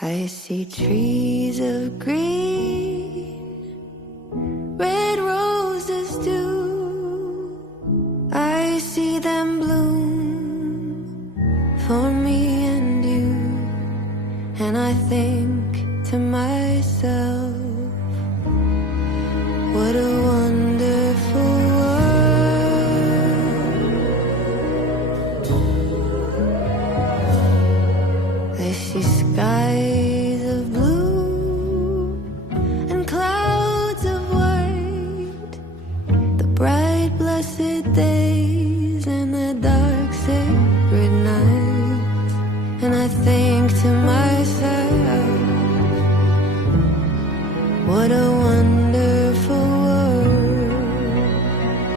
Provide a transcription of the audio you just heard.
I see trees of green, red roses too. I see them bloom for me and you. And I think to myself, what a